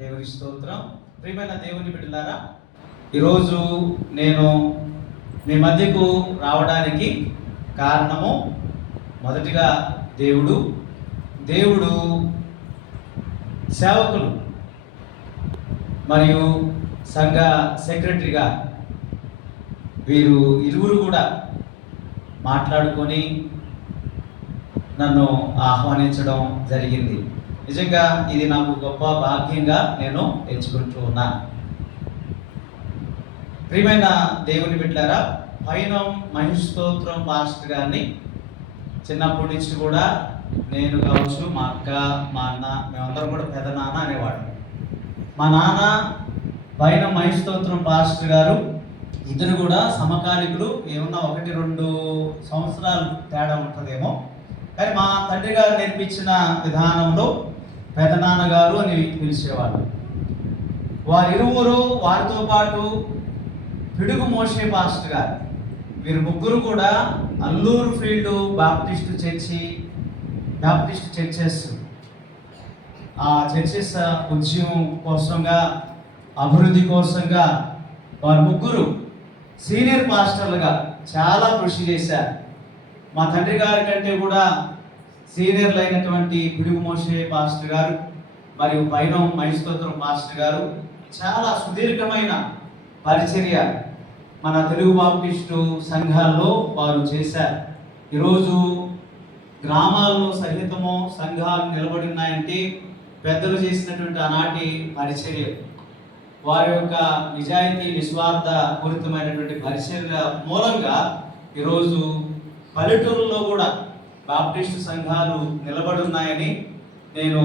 దేవుని స్తోత్రం. ప్రియమైన దేవుని బిడ్డలారా, ఈరోజు నేను మీ మధ్యకు రావడానికి కారణము మొదటిగా దేవుడు సేవకులు మరియు సంఘ సెక్రటరీగా వీరు ఇరువురు కూడా మాట్లాడుకొని నన్ను ఆహ్వానించడం జరిగింది. నిజంగా ఇది నాకు గొప్ప భాగ్యంగా నేను ఎంచుకుంటూ ఉన్నాను. ప్రియమైన దేవుని బిడ్డలారా, పైన మహేష్ స్తోత్రం పాస్టర్ గారిని చిన్నప్పటి నుంచి కూడా నేను కావచ్చు, మా అక్క, మా అన్న, మేమందరం కూడా పెద్ద నాన్న అనేవాడు. మా నాన్న పైన మహేష్ స్తోత్రం పాస్టర్ గారు ఇద్దరు కూడా సమకాలికులు. ఏమన్నా 1-2 సంవత్సరాలు తేడా ఉంటుందేమో, కానీ మా తండ్రి గారు నేర్పించిన విధానంలో పెదనాన్నగారు అని పిలిచేవాళ్ళు. వారిరువురు, వారితో పాటు పిడుగు మోషే పాస్టర్ గారు, వీరు ముగ్గురు కూడా అల్లూరు ఫీల్డ్ బాప్టిస్ట్ చర్చెస్ ఆ చర్చెస్ ఉద్యమం కోసంగా, అభివృద్ధి కోసంగా వారు ముగ్గురు సీనియర్ పాస్టర్లుగా చాలా కృషి చేశారు. మా తండ్రి గారి కంటే కూడా సీనియర్లు అయినటువంటి పిడుగు మోషే పాస్టర్ గారు మరియు పైన మహేష్ స్తోత్రం పాస్టర్ గారు చాలా సుదీర్ఘమైన పరిచర్య మన తెలుగు బాప్టిస్టు సంఘాల్లో వారు చేశారు. ఈరోజు గ్రామాల్లో సహితము సంఘాలు నిలబడి ఉన్నాయంటే పెద్దలు చేసినటువంటి ఆనాటి పరిచర్య, వారి యొక్క నిజాయితీ నిస్వార్థ పూరితమైనటువంటి పరిచర్య మూలంగా ఈరోజు పల్లెటూరులో కూడా బాప్టిస్టు సంఘాలు నిలబడి ఉన్నాయని నేను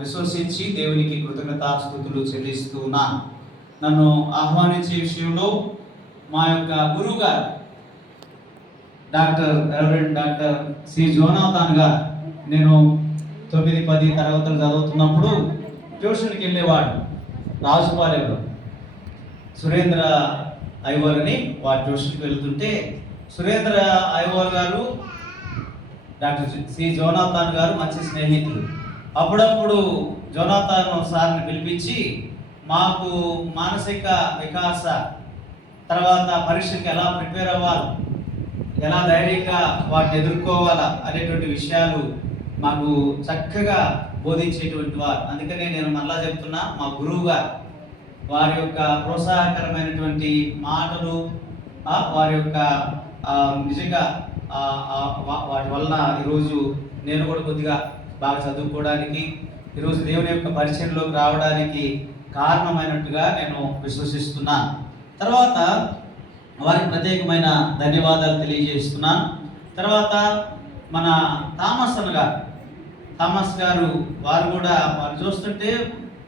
విశ్వసించి దేవునికి కృతజ్ఞతాస్తుతులు చెల్లిస్తూ ఉన్నాను. నన్ను ఆహ్వానించే విషయంలో మా యొక్క గురువు గారు డాక్టర్ సి జోనాథన్ గారు, నేను 9-10 తరగతులు చదువుతున్నప్పుడు ట్యూషన్కి వెళ్ళేవాడు. రాజుపాలెంలో సురేంద్ర ఐవర్ అని వారి ట్యూషన్కి వెళ్తుంటే సురేంద్ర ఐవర్ గారు డాక్టర్ సి జోనాథన్ గారు మంచి స్నేహితులు. అప్పుడప్పుడు జోనాథన్ సార్ని పిలిపించి మాకు మానసిక వికాస తర్వాత పరీక్షకి ఎలా ప్రిపేర్ అవ్వాలి, ఎలా ధైర్యంగా వాటిని ఎదుర్కోవాలా అనేటువంటి విషయాలు మాకు చక్కగా బోధించేటువంటి వారు. అందుకనే నేను మళ్ళా చెప్తున్నా, మా గురువు గారు వారి యొక్క ప్రోత్సాహకరమైనటువంటి మాటలు, వారి యొక్క నిజంగా వాటి వలన ఈరోజు నేను కూడా కొద్దిగా బాగా చదువుకోవడానికి, ఈరోజు దేవుని యొక్క పరిచయంలోకి రావడానికి కారణమైనట్టుగా నేను విశ్వసిస్తున్నాను. తర్వాత వారికి ప్రత్యేకమైన ధన్యవాదాలు తెలియజేస్తున్నాను. తర్వాత మన థామస్ గారు వారు కూడా వారు చూస్తుంటే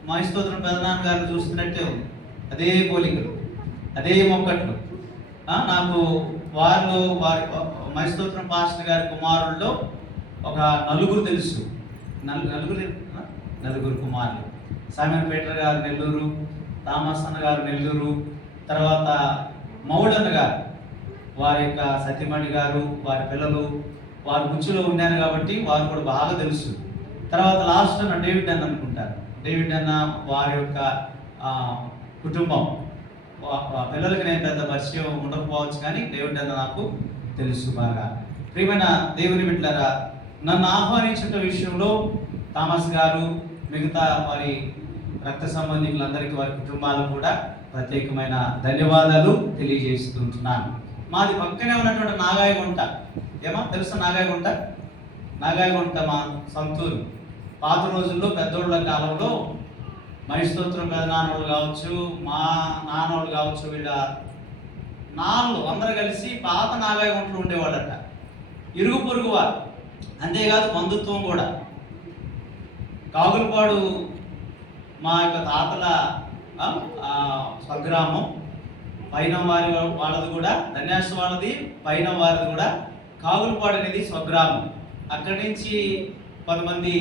మహేష్ స్తోత్రం పెదనాన్న గారు చూస్తున్నట్టే ఉంది. అదే పోలికలు, అదే మొక్కట్లు. నాకు వారి మహేష్ స్తోత్రం పాస్టర్ గారి కుమారుల్లో ఒక నలుగురు తెలుసు. నలుగురు కుమారులు. సామెన్ పీటర్ గారు నెల్లూరు, థామస్ అన్న గారు నెల్లూరు, తర్వాత మౌడన్న గారు, వారి యొక్క సత్యమణి గారు, వారి పిల్లలు వారి గుంచులో ఉన్నారు కాబట్టి వారు కూడా బాగా తెలుసు. తర్వాత లాస్ట్ అన్న డేవిడ్ అన్న అనుకుంటారు. డేవిడ్ అన్న వారి యొక్క కుటుంబం, పిల్లలకి నేను పెద్ద పరిచయం ఉండకపోవచ్చు, కానీ డేవిడ్ అన్న నాకు తెలుసు బాగా. ప్రియమైన దేవుని బిడ్డలారా, నన్ను ఆహ్వానించిన విషయంలో థామస్ గారు, మిగతా వారి రక్త సంబంధికులందరికీ, వారి కుటుంబాలకు కూడా ప్రత్యేకమైన ధన్యవాదాలు తెలియజేస్తుంటున్నాను. మాది పక్కనే ఉన్నటువంటి నాగాయగుంట, తెలుసా? నాగాయగుంట మా సొంతూరు. పాత రోజుల్లో పెద్దోళ్ళ కాలంలో మహేష్ స్తోత్రం పెదనాన్నోళ్ళు కావచ్చు, మా నాన్నోళ్ళు కావచ్చు, వీళ్ళ నాన్నలు అందరూ కలిసి పాత నాగాయగుంటలో ఉండేవాళ్ళట. ఇరుగు పొరుగు వారు, అంతేకాదు బంధుత్వం కూడా. కాగులపాడు మా యొక్క తాతల స్వగ్రామం. పైన వాళ్ళది కూడా, ధన్యాస వాళ్ళది, పైన వారిది కూడా కాగులపాడు అనేది స్వగ్రామం. అక్కడి నుంచి కొంతమంది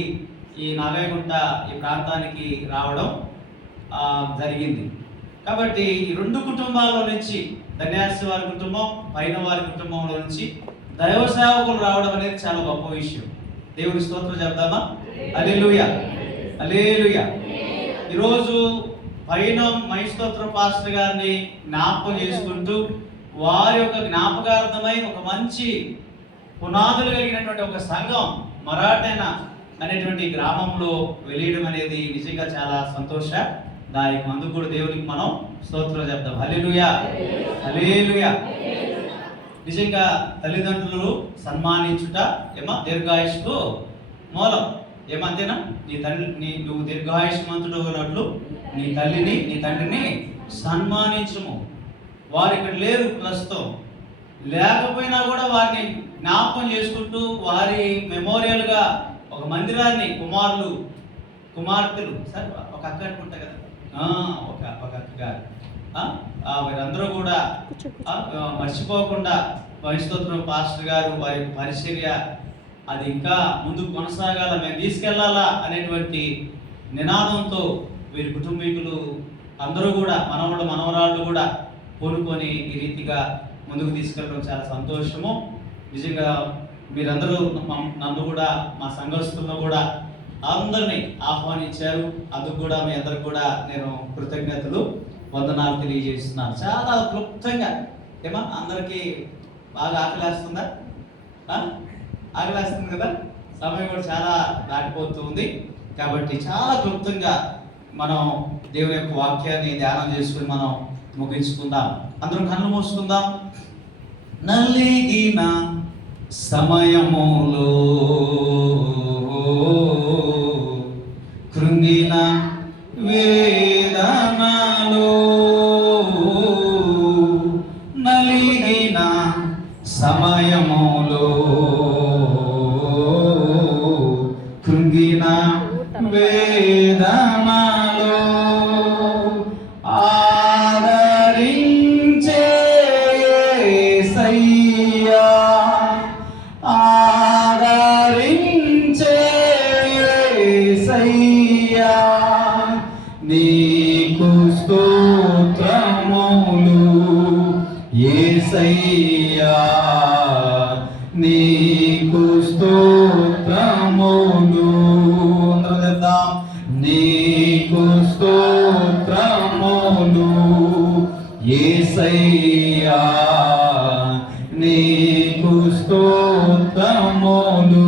ఈ నాగాయగుంట ఈ ప్రాంతానికి రావడం జరిగింది. కాబట్టి ఈ 2 కుటుంబాల నుంచి, ధన్యాస వారి కుటుంబం, పైన వారి కుటుంబంలో నుంచి దైవ సేవకులు రావడం అనేది చాలా గొప్ప విషయం. దేవుని స్తోత్రం చెప్దామా? హల్లెలూయా. హల్లెలూయా. ఈరోజు పైన మహిస్తోత్రం పాస్టర్ గారిని జ్ఞాపకం చేసుకుంటూ వారి యొక్క జ్ఞాపకార్థమై ఒక మంచి పునాదులు కలిగినటువంటి ఒక సంఘం మరాఠైనా అనేటువంటి గ్రామంలో వెలియడం అనేది నిజంగా చాలా సంతోషదాయకం. అందుకు కూడా దేవునికి మనం స్తోత్రం చెప్తాం. హల్లెలూయా, హల్లెలూయా. నిజంగా తల్లిదండ్రులు సన్మానించుట దీర్ఘాయుష్కు మూలం. ఏమంతేనా? నువ్వు దీర్ఘాయుష్మంతుడు ఉన్నట్లు నీ తల్లిని నీ తండ్రిని సన్మానించుము. వారు ఇక్కడ లేరు ప్రస్తుతం, లేకపోయినా కూడా వారిని జ్ఞాపకం చేసుకుంటూ వారి మెమోరియల్గా ఒక మందిరాన్ని కుమార్తెలు సార్ ఒక అక్క అనుకుంటా కదా, ఒక అక్క గారు వీరందరూ కూడా మర్చిపోకుండా మహిస్తోత్రం పాస్టర్ గారు వారి పరిచర్య అది ఇంకా ముందుకు కొనసాగాల, మేము తీసుకెళ్లాలా అనేటువంటి నినాదంతో వీరి కుటుంబీకులు అందరూ కూడా మనవరాళ్ళు కూడా కోరుకొని ఈ రీతిగా ముందుకు తీసుకెళ్ళడం చాలా సంతోషము. నిజంగా మీరందరూ నన్ను కూడా మా సంఘస్థులను కూడా అందరినీ ఆహ్వానించారు. అందుకు కూడా మీ అందరికి కూడా నేను కృతజ్ఞతలు వందనాలు తెలియజేస్తున్నాను. చాలా క్లుప్తంగా అందరికీ బాగా ఆకలేస్తుందా? ఆకలేస్తుంది కదా, సమయం కూడా చాలా దాటిపోతుంది. కాబట్టి చాలా క్లుప్తంగా మనం దేవుని యొక్క వాక్యాన్ని ధ్యానం చేసుకుని మనం ముగించుకుందాం. అందరం కన్ను మూసుకుందాం. నలిగిన సమయములో కృంగిన వేదనలో నలిగిన సమయములో కృంగిన వేదనలో ఆదరించే యేసయ్యా, ఆదరించే యేసయ్యా, నీకు స్తోత్రములు యేసయ్యా, నీకు స్తోత్రములు. అందరూ చెప్దాం. నీకు స్తోత్రములు యేసయ్యా, నీకు స్తోత్రములు.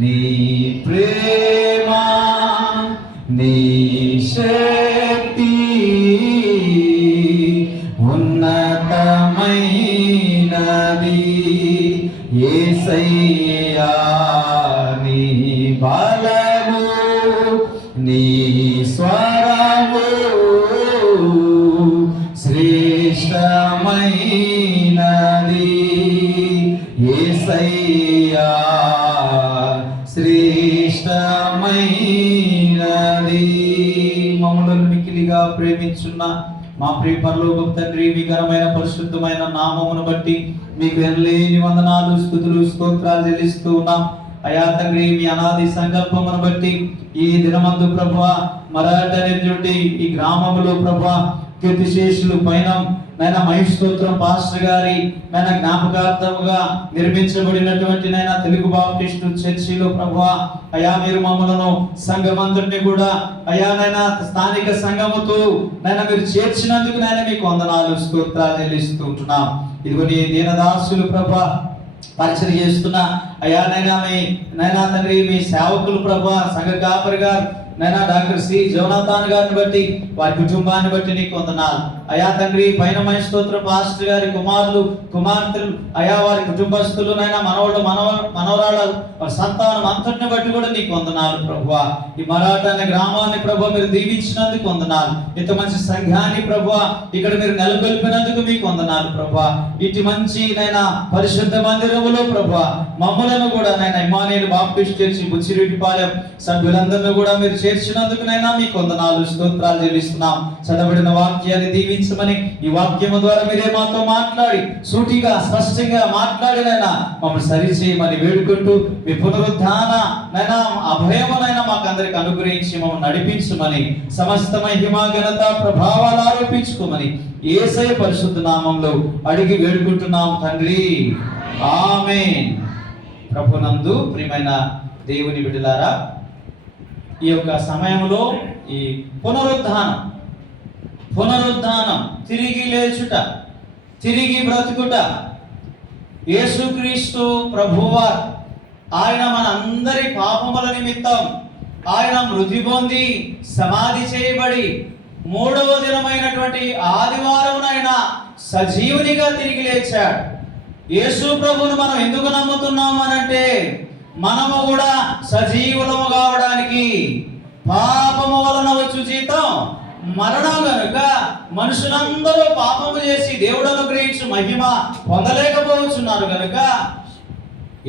నీ ప్రేమ నీ శక్తి ఉన్నతమైనది యేసయ్యా, నీ బలము నీ స్వరము శ్రేష్టమైనది యేసయ్యా, శ్రేష్టమైనది. మమ్మల్ని మిక్కిలిగా ప్రేమించున్న మా ప్రియ పరలోకపు తండ్రి, మీ ఘనమైన పరిశుద్ధమైన నామమును బట్టి మీకు ఎనలేని వందనాలు స్తుతులు స్తోత్రాలు చెల్లిస్తూ ఉన్నాం. అయా తండ్రి, మీ అనాది సంకల్పమును బట్టి ఈ దినమందు ప్రభువా మరాఠీ ఈ గ్రామంలో ప్రభువా కీర్తిశేషులు పైన నైనా మహిస్తోత్రం పాస్టర్ గారి నైనా జ్ఞాపకార్థముగా నిర్మించబడినటువంటి నైనా తెలుగు బాప్టిస్టు చర్చిలో ప్రభువా అయా మీరు మమ్మలను సంఘమంతటిని కూడా అయా నైనా స్థానిక సంఘముతో నైనా మీరు చేర్చినందుకు నైనా మీకు వందనాలు స్తోత్రాలు చెల్లిస్తుంటున్నాం. ఇదిగో నీ దీనదాసులు ప్రభువా పరిచయం చేస్తున్నా అయా నైనా తండ్రి మీ సేవకులు ప్రభువా సంఘ కాపరి గారు నైనా డాక్టర్ సి జోనాథాన్ గారిని బట్టి వారి కుటుంబాన్ని బట్టి నీకు వందనాలు. అయా తండ్రి పైన మహిస్తోత్రం పాస్టర్ గారి కుమార్తెలు అయా వారి కుటుంబస్తులు నైనా మనవరాళ్ళ సంతానం అంతటిని బట్టి కూడా నీకు వందనాలు ప్రభువా. ఈ మరాఠా అనే గ్రామాన్ని ప్రభువా మీరు దీవించినందుకు వందనాలు. ఇంత మంచి సంఘాన్ని ప్రభువా ఇక్కడ మీరు నెలకొల్పినందుకు మీకు వందనాలు ప్రభువా. ఇటు మంచి నైనా పరిశుద్ధ మందిరములో ప్రభువా మమ్మలను కూడా నైనా ఇమ్మానుయేల్ బాప్టిస్ట్ చర్చి బుచ్చిరెడ్డిపాలెం సభ్యులందరినీ కూడా మీరు చేర్చినందుకునైనా మీకు వందనాలు స్తోత్రాలు చెల్లిస్తున్నాం. చదవబడిన వాక్యాన్ని దీవించమని ఈ వాక్యము ద్వారా మీరే మాతో మాట్లాడి సూటిగా స్పష్టంగా మాట్లాడినైనా మమ్మల్ని సరిచేయమని వేడుకుంటూ మీ పునరుద్ధాన నైనా అభయమునైనా మాకు అందరికి అనుగ్రహించి మమ్మల్ని నడిపించమని సమస్త మహిమ ఘనత ప్రభావాలు ఆరోపించుకోమని యేసయ్య పరిశుద్ధ నామంలో అడిగి వేడుకుంటున్నాం తండ్రి, ఆమేన్. ప్రభునందు ప్రియమైన దేవుని బిడ్డలారా, ఈ యొక్క సమయంలో ఈ పునరుద్ధానం, తిరిగి లేచుట, తిరిగి బ్రతుకుట, యేసుక్రీస్తు ప్రభువారు ఆయన మన అందరి పాపముల నిమిత్తం ఆయన మృతి పొంది సమాధి చేయబడి మూడవ దినమైనటువంటి ఆదివారమునైన సజీవునిగా తిరిగి లేచాడు. యేసు ప్రభువును మనం ఎందుకు నమ్ముతున్నాము అనంటే, మనము కూడా సజీవులము కావడానికి. పాపము వలన వచ్చు జీతం మరణం గనుక మనుషులందరూ పాపము చేసి దేవుడు అనుగ్రహించు మహిమ పొందలేకపోతున్నారు గనుక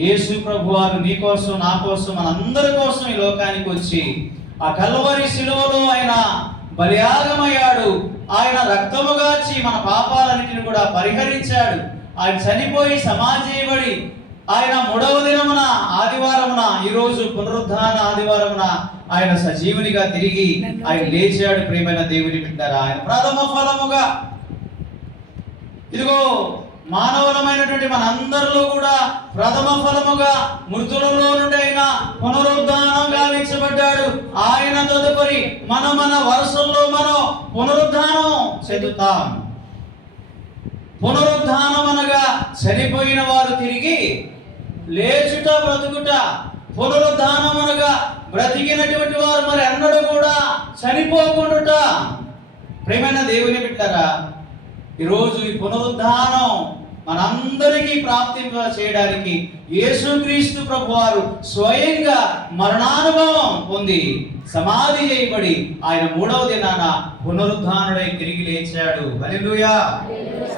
యేసు ప్రభువారు నీ కోసం, నా కోసం, మనందరి కోసం ఈ లోకానికి వచ్చి ఆ కల్వరి శిలువలో ఆయన బలియాగమయ్యాడు. ఆయన రక్తము గార్చి మన పాపాలన్నిటిని కూడా పరిహరించాడు. ఆయన చనిపోయి సమాధి చేయబడి ఆయన మూడవ దినమున ఆదివారమున, ఈరోజు పునరుద్ధాన ఆదివారమున ఆయన సజీవునిగా తిరిగి ఆయన లేచాడు. ప్రియమైన దేవుని బిడ్డలారా, ఆయన ప్రథమ ఫలముగా ఇదిగో మానవులమైనటువంటి మనందరిలో కూడా ప్రథమ ఫలముగా మృతులలో నుండి ఆయన పునరుద్ధానం గావించబడ్డాడు. ఆయన తదుపరి మన వరుసల్లో మనం పునరుద్ధానం చెందుతాం. పునరుద్ధానం అనగా చనిపోయిన వారు తిరిగి లేచుట, బ్రతుకుట. పునరుద్ధానం అనగా బ్రతికినటువంటి వారు మరి అన్నడు కూడా చనిపోకుండుట. ప్రియమైన దేవుని బిడ్డలారా, ఈరోజు ఈ పునరుద్ధానం మనందరికీ ప్రాప్తింప చేయడానికి యేసుక్రీస్తు ప్రభువారు స్వయంగా మరణానుభవం పొంది సమాధి చేయబడి ఆయన మూడవ దినాన పునరుద్ధానుడై తిరిగి లేచాడు. హల్లెలూయా,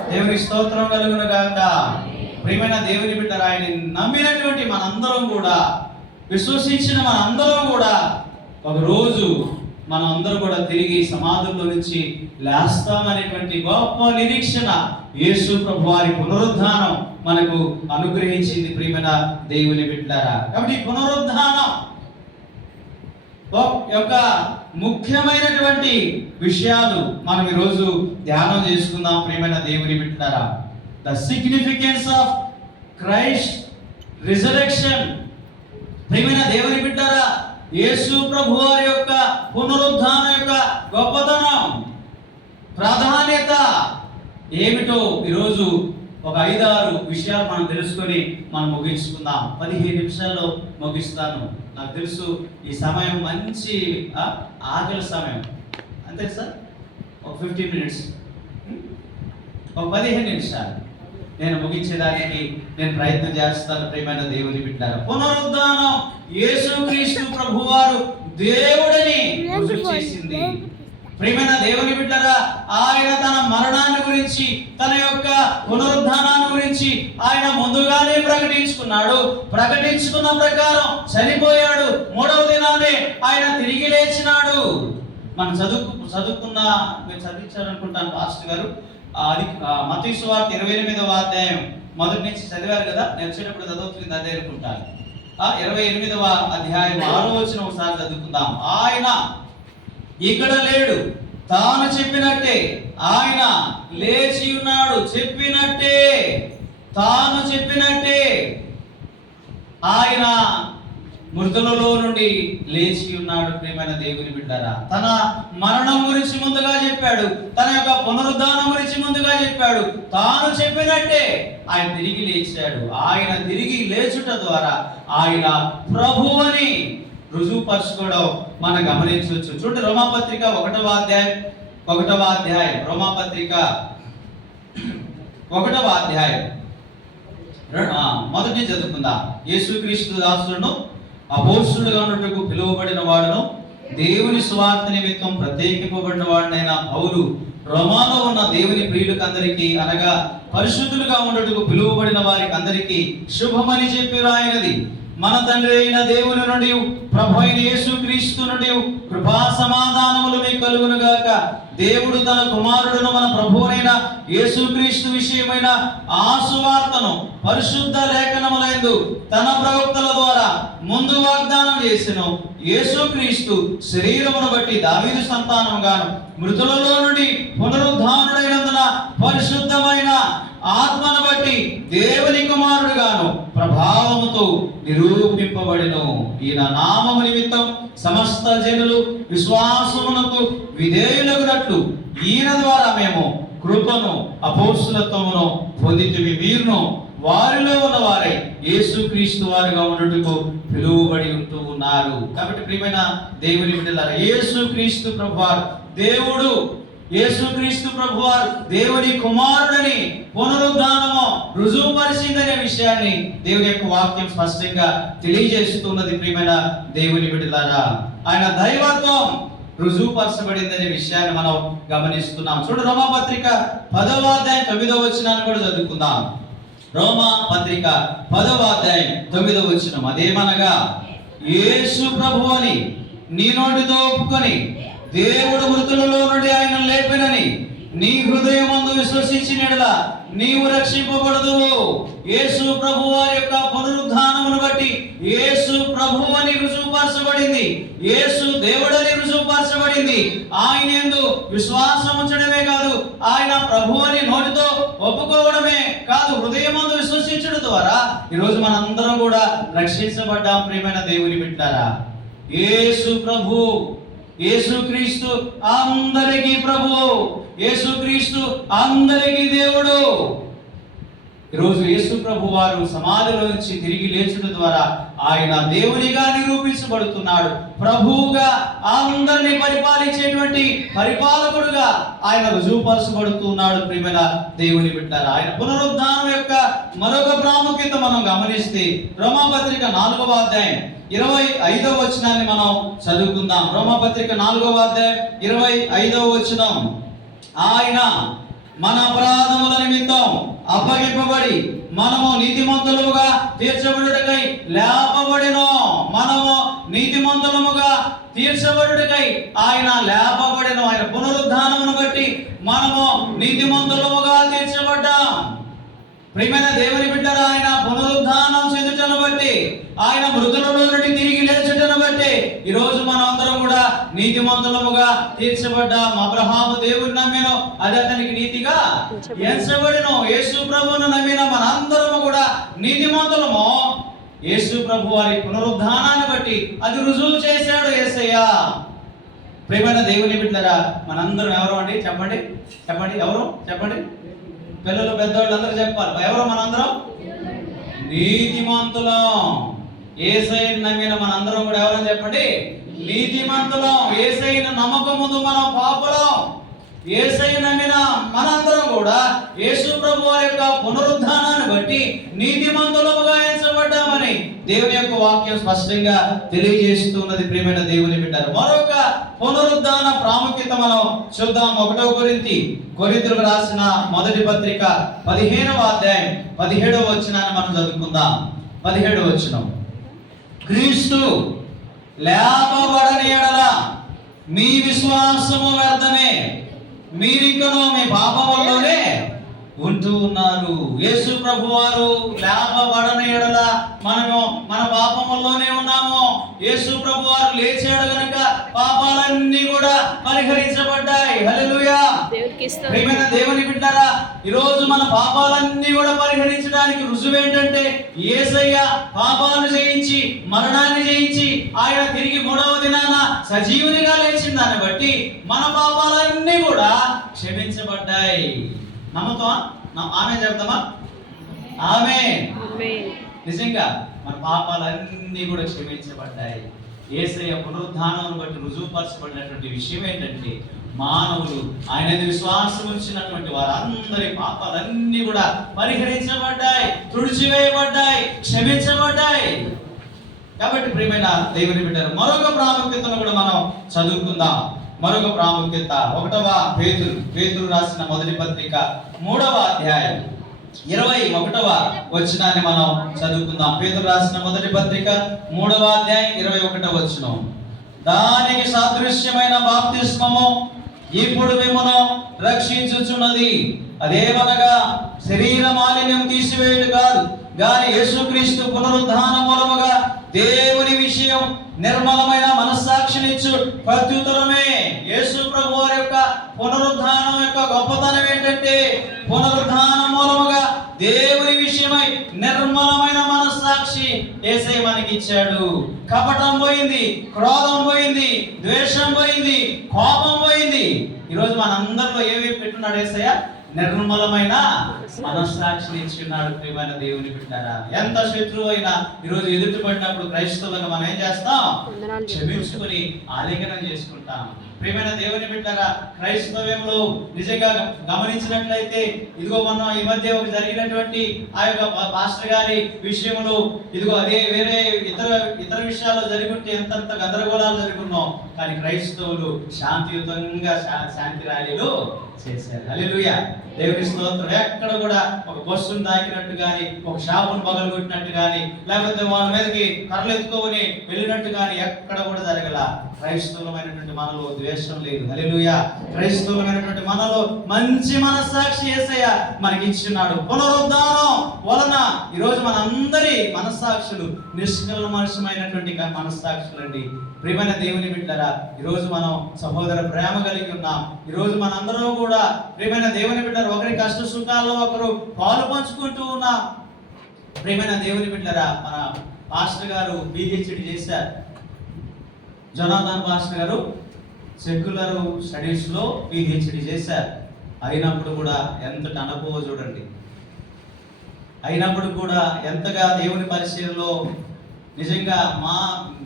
దేవుని స్తోత్రం కలుగును గాక. ప్రియమైన దేవుని బిడ్డలారా, ఆయన నమ్మినటువంటి మనందరం కూడా, విశ్వసించిన మనందరం కూడా ఒక రోజు మనం అందరూ కూడా తిరిగి సమాధుల్లో నుంచి లేస్తామనేటువంటి గొప్ప నిరీక్షణ యేసు ప్రభువారి పునరుద్ధానం మనకు అనుగ్రహించింది. ప్రియమైన దేవుని బిడ్డలారా, కాబట్టి పునరుద్ధానం యొక్క ముఖ్యమైనటువంటి విషయాలు మనం ఈరోజు ధ్యానం చేసుకుందాం. ప్రియమైన దేవుని బిడ్డలారా, the significance of Christ resurrection. ప్రియమైన దేవుని బిడ్డలారా, యేసు ప్రభువారి యొక్క పునరుద్ధానం యొక్క గొప్పతనం, ప్రాధాన్యత ఏమిటో ఈరోజు ఒక 5-6 విషయాలు మనం తెలుసుకొని మనం ముగించుకుందాం. 15 నిమిషాల్లో ముగిస్తాను. నాకు తెలుసు ఈ సమయం మంచి ఆకలి సమయం, అంతే సార్. ఒక 15 మినిట్స్, ఒక 15 నిమిషాలు నేను ముగించేదానికి నేను ప్రయత్నం చేస్తాను. ప్రియమైన దేవుని బిడ్డలారా, పునరుద్ధానం యేసుక్రీస్తు ప్రభువారు దేవుడని రుజువు చేసింది. ప్రియమైన దేవుని బిడ్డలారా, ఆయన తన మరణాన్ని గురించి, తన యొక్క పునరుద్ధానాన్ని గురించి ఆయన ముందుగానే ప్రకటించుకున్నాడు. ప్రకటించుకున్న ప్రకారం చనిపోయాడు, మూడవ దినానే ఆయన తిరిగి లేచినాడు. మనం చదువుకున్న, మీరు చదివించారనుకుంటాను పాస్టర్ గారు, అది మత్తయి సువార్త 28వ అధ్యాయం మొదటి నుంచి చదివారు కదా. నేను వచ్చేటప్పుడు చదువుతుంది అదే అనుకుంటాను. 28వ అధ్యాయం 6వ వచనం ఒకసారి చదువుకుందాం. ఆయన ఇక్కడ లేడు, తాను చెప్పినట్టే ఆయన లేచి ఉన్నాడు. చెప్పినట్టే, తాను చెప్పినట్టే ఆయన మృతులలో నుండి లేచి ఉన్నాడు. ప్రియమైన దేవుని బిడ్డలారా, తన మరణం గురించి ముందుగా చెప్పాడు, తన యొక్క పునరుద్ధానం గురించి ముందుగా చెప్పాడు. తాను చెప్పినట్టే ఆయన తిరిగి లేచాడు. ఆయన తిరిగి లేచుట ద్వారా ఆయన ప్రభువని రుజువుపరచుకోవడం మనం గమనించవచ్చు. చూడండి, రోమాపత్రిక 1వ అధ్యాయం రోమాపత్రిక 1వ అధ్యాయం మొదటి చదువుకుందాం. యేసుక్రీస్తు దాసులను అపోస్తులుగా ఉన్నట్టుకు పిలువబడిన వాడును, దేవుని సువార్త నిమిత్తం ప్రత్యేకింపబడిన వాడినైన పౌలు, రోమాలో ఉన్న దేవుని ప్రియులకందరికీ అనగా పరిశుద్ధులుగా ఉన్నట్టుకు పిలువబడిన వారికి అందరికీ శుభమని చెప్పి రాయినది. మన తండ్రి అయిన దేవుని నుండి, ప్రభు అయిన యేసుక్రీస్తు నుండి కృపా సమాధానములు మీకు కలుగును గాక. దేవుడు తన కుమారుడును మన ప్రభువునైన యేసుక్రీస్తు విషయమైన ఆ సువార్తను పరిశుద్ధ లేఖనములందు తన ప్రవక్తల ద్వారా ముందు వాగ్దానం చేసెను. యేసుక్రీస్తు శరీరమును బట్టి దావీదు సంతానముగాను మృతులలో నుండి పునరుద్ధానుడైనందున పరిశుద్ధమైన ఆత్మను బట్టి దేవుని కుమారుడుగాను ప్రభావముతో నిరూపింపబడిను. ఈయన నామము నిమిత్తం సమస్త జనులు విశ్వాసమునకు విధేయులగునట్లు ఈయన ద్వారా మేము కృపను అపోస్తులత్వమును పొందితిమి. మీరును వారిలో ఉన్న వారై యేసుక్రీస్తు వారుగా ఉన్నట్టుకు పిలువబడి ఉంటూ ఉన్నారు. కాబట్టి ప్రియమైన దేవుని బిడ్డలారా, యేసుక్రీస్తు ప్రభువారు దేవుడు, యేసుక్రీస్తు ప్రభువారు దేవుని కుమారుడని పునరుద్ధానము రుజువుపరిచిందనే విషయాన్ని దేవుని యొక్క వాక్యం స్పష్టంగా తెలియజేస్తున్నది. ప్రియమైన దేవుని బిడ్డలారా, ఆయన దైవత్వం రుజువుపరచబడిందనే విషయాన్ని మనం గమనిస్తున్నాం. చూడు, రోమా పత్రిక 10వ అధ్యాయం 9వ వచనాన్ని కూడా చదువుకుందాం. రోమా పత్రిక 10వ అధ్యాయం 9వ వచనం, అదేమనగా యేసు ప్రభువని నీ నోటితో ఒప్పుకొని దేవుడు మృతులలో నుండి ఆయన లేపెనని నీ హృదయమందు విశ్వసించిన యెడల నీవు రక్షింపబడదువు. యేసు ప్రభువారి యొక్క పునరుద్ధానమును బట్టి యేసు ప్రభువని రుజువుపరచబడింది, యేసు దేవుడని రుజువుపరచబడింది. ఆయన యందు విశ్వాసం ఉంచడమే కాదు, ఆయన ప్రభువని నోటితో ఒప్పుకోవడమే కాదు, హృదయమందు విశ్వసించడం ద్వారా ఈరోజు మనందరం కూడా రక్షించబడ్డాం. ప్రియమైన దేవుని బిడ్డలారా, యేసు ప్రభు, యేసుక్రీస్తు అందరికీ ప్రభువు, యేసుక్రీస్తు అందరికీ దేవుడు. ఈరోజు యేసు ప్రభు వారు సమాధిలో నుంచి తిరిగి లేచడం ద్వారా ఆయన దేవునిగా నిరూపించబడుతున్నాడు. ప్రభువుగా అందరినీ పరిపాలించేటువంటి పరిపాలకుడుగా ఆయన రుజువుపరచబడుతున్నాడు. ప్రియమైన దేవుని బిడ్డలారా, ఆయన పునరుద్ధానం యొక్క మరొక ప్రాముఖ్యత మనం గమనిస్తే రోమాపత్రిక 4వ అధ్యాయం 25వ వచనాన్ని మనం చదువుకుందాం. రోమాపత్రిక 4వ అధ్యాయం 25వ వచనం, ఆయన మన అపరాధముల నిమిత్తం అప్పగింపబడి మనము నీతిమంతులముగా తీర్చబడుటకై లేపబడినో. మనము నీతిమంతులముగా తీర్చబడుటకై ఆయన లేపబడినో. ఆయన పునరుద్ధానమును బట్టి మనము నీతిమంతులముగా తీర్చబడ్డాం. ప్రియమైన దేవుని బిడ్డలారా, ఆయన పునరుద్ధానం చెందుటను బట్టి, ఆయన మృతులలో నుండి తిరిగి లేచుటను బట్టి ఈరోజు మనం అందరం కూడా నీతిమంతులముగా తీర్చబడ్డాం. అబ్రహాము దేవుని నమ్మినో, అది అతనికి నీతిగా ఎంచబడినో. యేసు ప్రభువును నమ్మిన మనందరము కూడా నీతిమంతులము. యేసు ప్రభు వారి పునరుద్ధానాన్ని బట్టి అది రుజువు చేశాడు యేసయ్య. ప్రియమైన దేవుని బిడ్డలారా, మనందరం ఎవరు అండి? చెప్పండి చెప్పండి, ఎవరు చెప్పండి? పిల్లలు పెద్దవాళ్ళు అందరూ చెప్పాలి. ఎవరు మనందరం? నీతిమంతులం. యేసయ్యను నమ్మిన మనందరం కూడా ఎవరని చెప్పండి? నీతిమంతులం. యేసయ్యను నమ్మకముందు మనం పాపులం. యేసయ్యను నమ్మిన మనందరం కూడా యేసు ప్రభు వారి యొక్క పునరుద్ధానాన్ని బట్టి నీతిమంతులముగా ఎంచబడ్డామని దేవుని యొక్క వాక్యం స్పష్టంగా తెలియజేస్తున్నది. ప్రియమైన దేవుని బిడ్డలారా, మరొక పునరుద్ధాన ప్రాముఖ్యత మనం చూద్దాం. 1వ కొరింథీయులకు రాసిన మొదటి పత్రిక 15వ అధ్యాయం 17వ వచనాన్ని మనం చదువుకుందాం. 17వ వచనం, క్రీస్తు లేపబడని యెడల మీ విశ్వాసము వ్యర్థమే, మీరింకనూ మీ పాపములోనే ఉంటూ ఉన్నారు. యేసు ప్రభు వారు లేపబడని యెడల మనము మన పాపములోనే ఉన్నాము. యేసు ప్రభు వారు లేచాడు గనుక పాపాలన్నీ కూడా పరిహరించబడ్డాయి. హల్లెలూయా. ప్రియమైన దేవుని బిడ్డలారా, ఈ రోజు మన పాపాలన్నీ కూడా పరిహరించడానికి రుజువు ఏంటంటే యేసయ్య పాపాలు జయించి మరణాన్ని జయించి ఆయన తిరిగి 3వ దినాన సజీవునిగా లేచిన దాన్ని బట్టి మన పాపాలన్నీ కూడా క్షమించబడ్డాయి. నమ్ముతామా? ఆమె చెప్తామా? ఆమె నిజంగా మన పాపాలన్నీ కూడా క్షమించబడ్డాయి. యేసయ్య పునరుద్ధానం బట్టి రుజువుపరచబడినటువంటి విషయం ఏంటంటే మానవులు ఆయన విశ్వాసం ఉంచినటువంటి వారందరి పాపాలన్నీ కూడా పరిహరించబడ్డాయి, తుడిచివేయబడ్డాయి, క్షమించబడ్డాయి. కాబట్టి ప్రియమైన దేవుని బిడ్డలు, మరొక ప్రాముఖ్యతను కూడా మనం చదువుకుందాం. మరొక ప్రాముఖ్యత 1వ పేతురు రాసిన మొదటి పత్రిక 3వ అధ్యాయం 21వ వచనాన్ని మనం చదువుకుందాం. పేతురు రాసిన మొదటి పత్రిక 3వ అధ్యాయం 21వ వచనం, దానికి సాదృశ్యమైన బాప్తిస్మము ఇప్పుడు మిమ్మును రక్షించుచున్నది. అదేమనగా శరీర మాలిన్యం తీసివేయుట కాదు, గాని యేసుక్రీస్తు పునరుద్ధాన మూలముగా దేవుని విషయం నిర్మలమైన మనస్సాక్షినిచ్చు ప్రత్యుత్తరమే. యేసు ప్రభు వారి యొక్క పునరుద్ధానం యొక్క గొప్పతనం ఏంటంటే పునరుద్ధానం మూలముగా దేవుని విషయమై నిర్మలమైన మనస్సాక్షి యేసయ్య మనకి ఇచ్చాడు. కపటం పోయింది, క్రోధం పోయింది, ద్వేషం పోయింది, కోపం పోయింది. ఈరోజు మనందరిలో ఏమి పెట్టున్నాడు యేసయ్య? నిర్మలమైన మనస్సాక్షిని ఇచ్చున్నాడు. ప్రియమైన దేవుని బిడ్డలారా, ఎంత శత్రువు అయినా ఈరోజు ఎదుటి పడినప్పుడు క్రైస్తవులుగా మనం ఏం చేస్తాం? క్షమించుకుని ఆలింగనం చేసుకుంటాం. ప్రియమైన దేవుని బిడ్డలారా, క్రైస్తవ్యంలో నిజంగా గమనించినట్లయితే ఇదిగో మనం ఈ మధ్య ఒక జరిగినటువంటి ఆ యొక్క పాస్టర్ గారి విషయంలో ఇదిగో అదే వేరే ఇతర విషయాల్లో జరుగుంటే ఎంతంత గందరగోళాలు జరుగుతున్నాం, కానీ క్రైస్తవులు శాంతియుతంగా శాంతి ర్యాలీలు చేశారు. హల్లెలూయా, దేవుని స్తోత్రం. ఎక్కడ కూడా ఒక బస్సును తాకినట్టు కానీ, ఒక షాపును పగలగొట్టినట్టు కానీ, లేకపోతే వాళ్ళ మీదకి కర్రలు ఎత్తుకొని వెళ్ళినట్టు కానీ ఎక్కడ కూడా జరగల. క్రైస్తవులమైనటువంటి మనలో ద్వేషం లేదు. హల్లెలూయా, క్రైస్తవులమైనటువంటి మనలో మంచి మనస్సాక్షి యేసయ్య మనకి ఇచ్చున్నాడు. పునరుద్ధానం వలన ఈరోజు మనందరి మనస్సాక్షులు నిష్కల్మషమైనటువంటి మనస్సాక్షులు అండి. ప్రియమైన దేవుని బిడ్డలారా, ఈరోజు మనం సహోదర ప్రేమ కలిగి ఉన్నాం. ఈరోజు మనందరం కూడా ప్రియమైన దేవుని బిడ్డలారా ఒకరి కష్ట సుఖాల్లో ఒకరు పాలు పంచుకుంటూ ఉన్నాం. ప్రియమైన దేవుని బిడ్డలారా, మన పాస్టర్ గారు పిహెచ్డి చేశారు. జోనాథన్ పాస్టర్ గారు సెక్యులర్ స్టడీస్ లో పిహెచ్డి చేశారు. అయినప్పుడు కూడా ఎంతటి అనుభవం చూడండి. అయినప్పుడు కూడా ఎంతగా దేవుని పరిచయంలో నిజంగా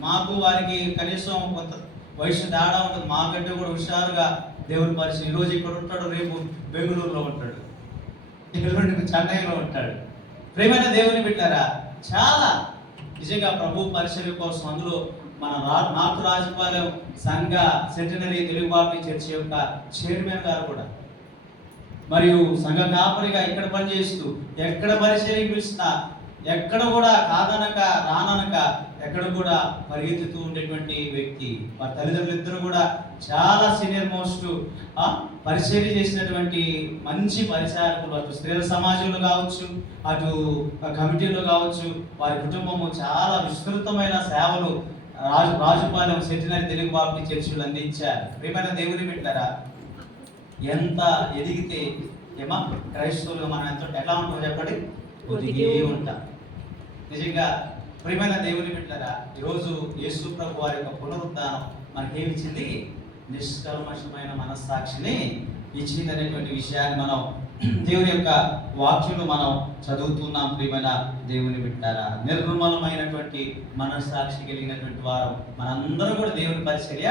మాకు వారికి కనీసం కొంత వయసు తేడా ఉంటుంది. మాకంటే కూడా హుషారుగా దేవుని పరిచయం. ఈరోజు ఇక్కడ ఉంటాడు, రేపు బెంగళూరులో ఉంటాడు, ఎల్లుండి చెన్నైలో ఉంటాడు. ప్రియమైన దేవుని బిడ్డలారా, చాలా నిజంగా ప్రభు పరిచయం కోసం అందులో మన నార్త్ రాజపాలెం సంఘ సెంటనరీ తెలుగు బాప్టిస్ట్ చర్చ్ యొక్క చైర్మన్ గారు కూడా, మరియు సంఘ కాపరిగా ఇక్కడ పనిచేస్తూ ఎక్కడ పరిచయం పిలిచినా ఎక్కడ కూడా కాదనక రాననక ఎక్కడ కూడా పరిగెత్తుతూ ఉండేటువంటి వ్యక్తి. వారి తల్లిదండ్రులు ఇద్దరు కూడా చాలా సీనియర్ మోస్ట్ పరిచయం చేసినటువంటి మంచి పరిచారకులు. అటు స్త్రీల సమాజంలో కావచ్చు, అటు కమిటీలో కావచ్చు, వారి కుటుంబము చాలా విస్తృతమైన సేవలు రాజుపాలెం సెంటనరీ తెలుగు బాప్టిస్ట్ చర్చిలు అందించారు. ప్రియమైన దేవుని బిడ్డలారా, ఎంత ఎదిగితే ఏమా క్రైస్తవులు మనం ఎట్లా ఉంటామో చెప్పండి, ఒదిగే ఉంటాం. నిజంగా ప్రియమైన దేవుని బిడ్డలారా, ఈరోజు యేసు ప్రభు వారి యొక్క పునరుద్ధానం మనకేమిచ్చింది? నిష్కల్మషమైన మనస్సాక్షిని ఇచ్చింది అనేటువంటి విషయాన్ని మనం దేవుని యొక్క వాక్యంలో మనం చదువుతున్నాం. ప్రియమైన దేవుని బిడ్డలారా, నిర్మలమైనటువంటి మనస్సాక్షి కలిగినటువంటి వారు మనందరూ కూడా దేవుని పరిచర్య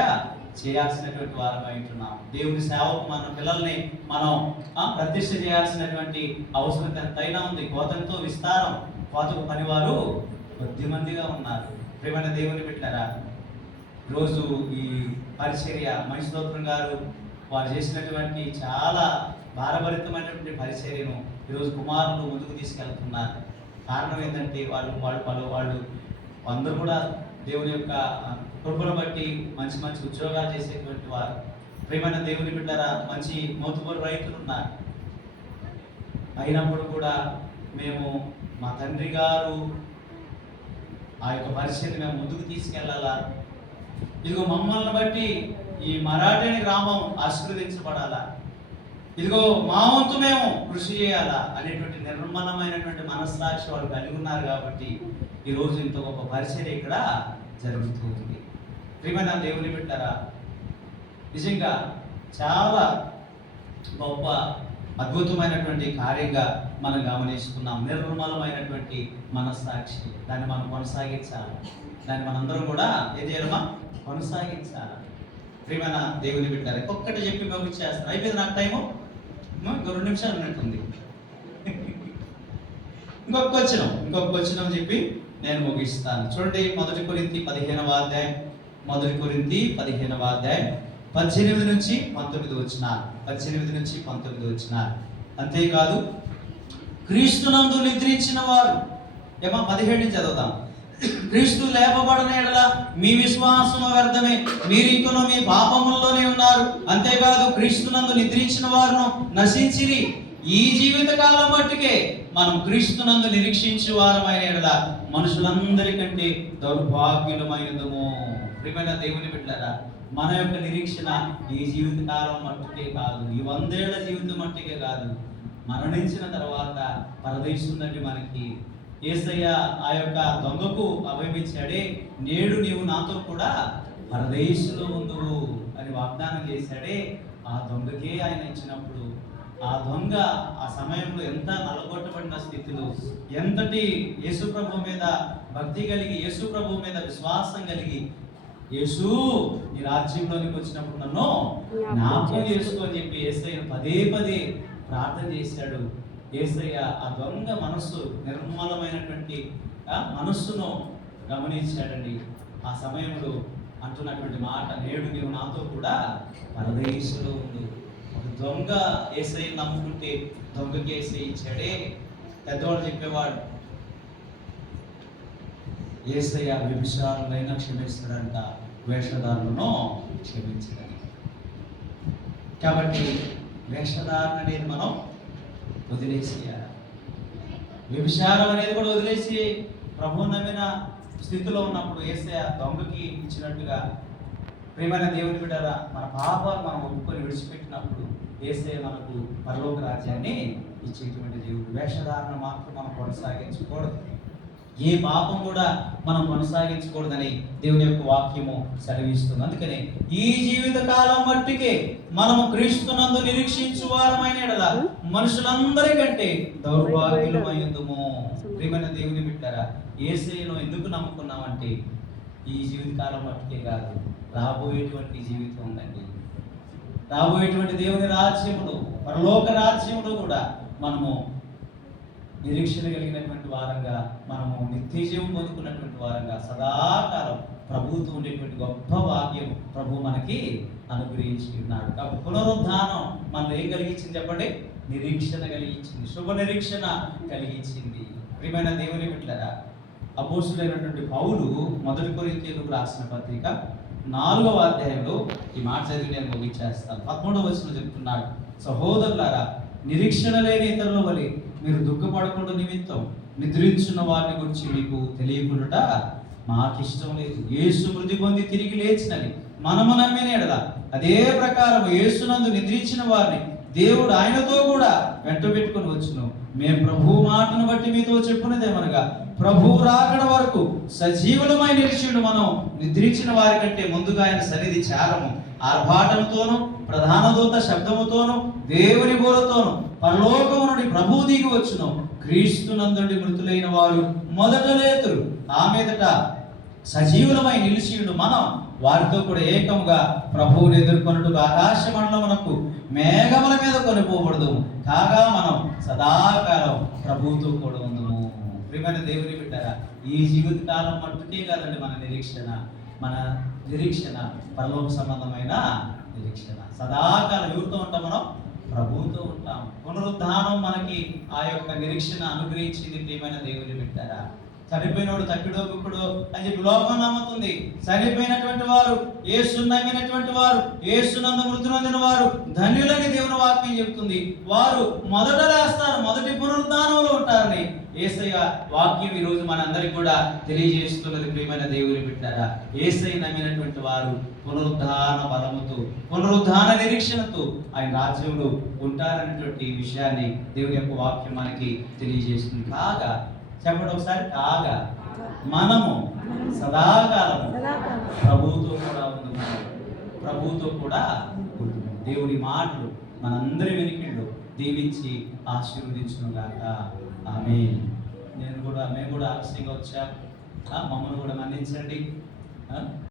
చేయాల్సినటువంటి వారం ఉంటున్నాం. దేవుని సేవకు మన పిల్లల్ని మనం ప్రతిష్ఠ చేయాల్సినటువంటి అవసరం ఎంతైనా ఉంది. కోతంతో విస్తారం, కోతకు పనివారు కొద్ది మందిగా ఉన్నారు. ప్రియమైన దేవుని బిడ్డలారా, రోజు ఈ పరిచర్య మహిషోత్రం గారు వారు చేసినటువంటి చాలా భారభరితమైనటువంటి పరిచర్యను ఈరోజు కుమారులు ముందుకు తీసుకెళ్తున్నారు. కారణం ఏంటంటే వాళ్ళు అందరూ కూడా దేవుని యొక్క కృపను బట్టి మంచి మంచి ఉద్యోగాలు చేసేటువంటి వారు. ప్రియమైన దేవుని బిడ్డలారా, మంచి మోతుబరు రైతులు ఉన్నారు. అయినప్పుడు కూడా మేము మా తండ్రి గారు ఆ యొక్క పరిస్థితిని మేము ముందుకు తీసుకెళ్లాలా, ఇదిగో మమ్మల్ని బట్టి ఈ మరాఠీ గ్రామం ఆశీర్వదించబడాలా, ఇదిగో మా వంతు మేము కృషి చేయాలా అనేటువంటి నిర్మలమైనటువంటి మనస్సాక్షి వాళ్ళు కలిగి ఉన్నారు. కాబట్టి ఈరోజు ఇంత గొప్ప పరిచర్య ఇక్కడ జరుగుతుంది. ప్రియమైన దేవుని బిడ్డలారా, నిజంగా చాలా గొప్ప అద్భుతమైనటువంటి కార్యంగా మనం గమనిస్తున్నాం. నిర్మలమైనటువంటి మనస్సాక్షి, దాన్ని మనం కొనసాగించాలి. దాన్ని మనందరం కూడా ఏం చేయాలమ్మా? కొనసాగించాలి. ప్రియమైన దేవుని బిడ్డలారా, ఒక్కటి చెప్పి పంపించేస్తాను. అయిపోయింది నాకు టైము, ఇంకో 2 నిమిషాలు ఉన్నట్టుంది. ఇంకొక వచ్చినం చెప్పి నేను ముగిస్తాను. చూడండి, 1 కొరింథీ 15వ అధ్యాయం 18 నుంచి 19 వచనాలు. అంతేకాదు, క్రీస్తునందు నిద్రించిన వారు 17 నుంచి చదువుతాం. క్రీస్తు లేపబడిన యెడల మీ విశ్వాసము వ్యర్థమే, మీరు ఇంకనూ మీ పాపముల్లోనే ఉన్నారు. అంతేకాదు, క్రీస్తునందు నిద్రించిన వారును నశించిరి. ఈ జీవిత కాలం మట్టుకే మనం క్రీస్తునందు నిరీక్షించే వారమైన యెడల మనుషులందరికంటే దౌర్భాగ్యులమైనదము. ప్రియమైన దేవుని బిడ్డలారా, మన యొక్క నిరీక్షణ ఈ జీవిత కాలం మట్టుకే కాదు, ఈ 100 ఏళ్ల జీవితం మట్టుకే కాదు. మరణించిన తర్వాత పరదేశుందండి మనకి. యేసయ్య ఆ యొక్క దొంగకు అభయమిచ్చాడే, నేడు నీవు నాతో కూడా పరదేశంలో ఉందువు అని వాగ్దానం చేశాడే. ఆ దొంగకే ఆయన ఇచ్చినప్పుడు ఆ దొంగ ఆ సమయంలో ఎంత నలగొట్టబడిన స్థితిలో, ఎంతటి యేసు ప్రభు మీద భక్తి కలిగి, యేసు ప్రభు మీద విశ్వాసం కలిగి, యేసు నీ రాజ్యంలోనికి వచ్చినప్పుడు నన్ను జ్ఞాపకం చేసుకో అని చెప్పి యేసయ్యను పదే పదే ప్రార్థన చేశాడు. యేసయ్య ఆ దొంగ మనస్సు, నిర్మలమైనటువంటి మనస్సును గమనించాడండి. ఆ సమయంలో అంటున్నటువంటి మాట, నేడు నీవు నాతో కూడా పరదేశంలో ఉండు. ఒక దొంగ యేసయ్యను నమ్ముకుంటే దొంగకి యేసయ్య ఇచ్చాడే. పెద్దవాడు చెప్పేవాడు, యేసయ్య వ్యభిచారులైనా క్షమిస్తాడంట, వేషధారులను క్షమించడని. కాబట్టి వేషధారణ అనేది మనం వదిలేసేయాలి. వ్యభిచారం అనేది కూడా వదిలేసి ప్రభువు నమ్మిన స్థితిలో ఉన్నప్పుడు యేసయ్య దొంగకి ఇచ్చినట్టుగా, ప్రియమైన దేవుని బిడ్డలారా, మన పాపాలు మనం ఒప్పుకొని విడిచిపెట్టినప్పుడు యేసయ్య మనకు పరలోక రాజ్యాన్ని ఇచ్చేటువంటి దేవుడు. వేషధారణ మాత్రం మనం కొనసాగించకూడదు. ఏ పాపం కూడా మనం కొనసాగించకూడదని దేవుని యొక్క వాక్యము సెలవిస్తుంది. అందుకని ఈ జీవిత కాలం మట్టికే మనము క్రీస్తునందు నిరీక్షించు వారమైన ఎడల మనుషులందరికంటే దౌర్భాగ్యులమైందుము. ప్రియమైన దేవుని బిడ్డలారా, యేసయ్యను ఎందుకు నమ్ముకున్నామంటే ఈ జీవిత కాలం మట్టికే కాదు, రాబోయేటువంటి జీవితం ఉందండి. రాబోయేటువంటి దేవుని రాజ్యములో, పరలోక రాజ్యములో కూడా మనము నిరీక్షణ కలిగినటువంటి వారంగా, మనము నిత్యజీవం పొందుకున్నటువంటి వారంగా, సదాకాలం ప్రభువుతో ఉండేటువంటి గొప్ప భాగ్యం ప్రభు మనకి అనుగ్రహించి ఉన్నాడు. కాబట్టి పునరుద్ధానం మనలో ఏం కలిగించింది చెప్పండి? నిరీక్షణ కలిగించింది, శుభ నిరీక్షణ కలిగించింది. ప్రియమైన దేవుని బిడ్డలారా, అపోస్తులైనటువంటి పౌలు మొదటి కొరింథీయులకు రాసిన పత్రిక 4వ అధ్యాయంలో ఈ మాట చదివి నేను ముగించేస్తాను. 11వ వచనంలో చెప్తున్నాడు, సహోదరులారా, నిరీక్షణ లేని ఇతరుల వలె మీరు దుఃఖపడకుండా నిమిత్తం నిద్రించున్న వారిని గురించి మీకు తెలియకుండా మాకిష్టం లేదు. యేసు మృతి పొంది తిరిగి లేచినని మనము నమ్మిన ఎడల అదే ప్రకారం యేసునందు నిద్రించిన వారిని దేవుడు ఆయనతో కూడా వెంటబెట్టుకొని వచ్చును. మేము ప్రభు మాటను బట్టి మీతో చెప్పున్నదేమనగా, ప్రభువు రాకడ వరకు సజీవులమై నిలిచిండు మనం నిద్రించిన వారి కంటే ముందుగా ఆయన సన్నిధి చేరము. ఆర్భాటంతోనూ ప్రధాన దూత శబ్దముతోనూ దేవుని బోరతోనూ పరలోకము నుండి ప్రభువు దిగి వచ్చును. క్రీస్తునందుండి మృతులైన వారు మొదట లేతురు. ఆ మీదట సజీవులమై నిలిచిండు మనం వారితో కూడా ఏకముగా ప్రభువుని ఎదుర్కొన్నట్టుగా ఆకాశ మండలమునకు మేఘముల మీద కొనిపోబడదు. కాగా మనం సదాకాలం ప్రభువుతో కూడా ఉందము. ప్రియమైన దేవుని బిడ్డరా, ఈ జీవిత కాలం మట్టుకే కాదండి మన నిరీక్షణ పరలోక సంబంధమైన నిరీక్షణ. సదాకాలం ఎవరితో ఉంటాం? మనం ప్రభువుతో ఉంటాం. పునరుద్ధానం మనకి ఆ యొక్క నిరీక్షణ అనుగ్రహించింది. ప్రియమైన దేవుని బిడ్డరా, చనిపోయినోడు తప్పిడో గుక్కుడో అని చెప్పి లోకం నమ్ముతుంది. చనిపోయినటువంటి వారు, యేసును నమ్మినటువంటి వారు, యేసునందు మృతి నొందిన వారు ధన్యులని దేవుని వాక్యం చెబుతుంది. వారు మొదట లేస్తారు, మొదటి పునరుద్ధానంలో ఉంటారని యేసయ్య వాక్యం ఈరోజు మనందరికి కూడా తెలియజేస్తున్నది. ప్రియమైన దేవుని బిడ్డలారా, యేసయ్య నమ్మినటువంటి వారు పునరుద్ధాన బలముతో, పునరుద్ధాన నిరీక్షణతో ఆయన రాజ్యంలో ఉంటారనేటువంటి విషయాన్ని దేవుని యొక్క వాక్యం మనకి తెలియజేస్తుంది. కాగా చెప్పండి ఒకసారి, కాగా మనము సదాకాలము ప్రభువుతో కూడా ఉంటున్నాము, ప్రభువుతో కూడా ఉంటున్నాము. దేవుడి మాటలు మనందరి వెనుకల్లో దీవించి ఆశీర్వదించును గాక. ఆమేన్. మేము కూడా ఆలస్యంగా వచ్చాం, మమ్మల్ని కూడా మన్నించండి.